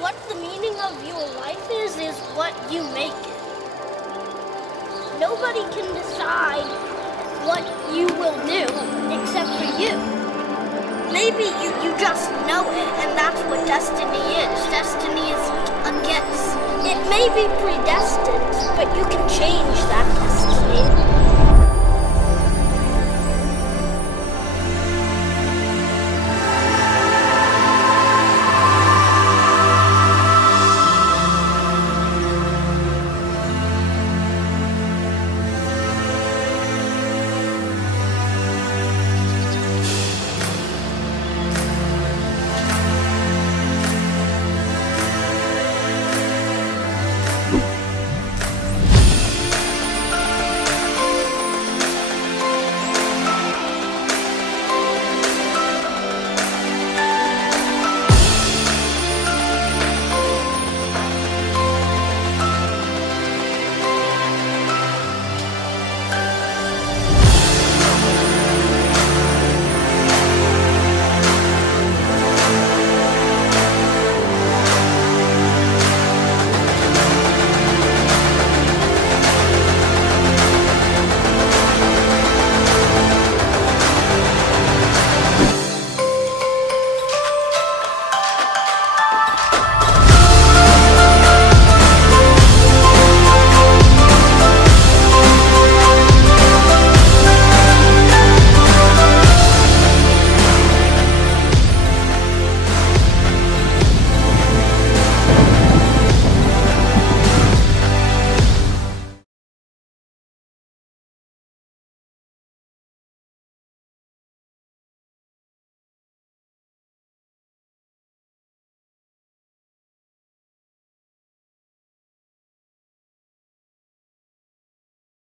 what the meaning of your life is what you make it. Nobody can decide what you will do except for you. Maybe you just know it, and that's what destiny is. Destiny is a guess. It may be predestined, but you can change that destiny.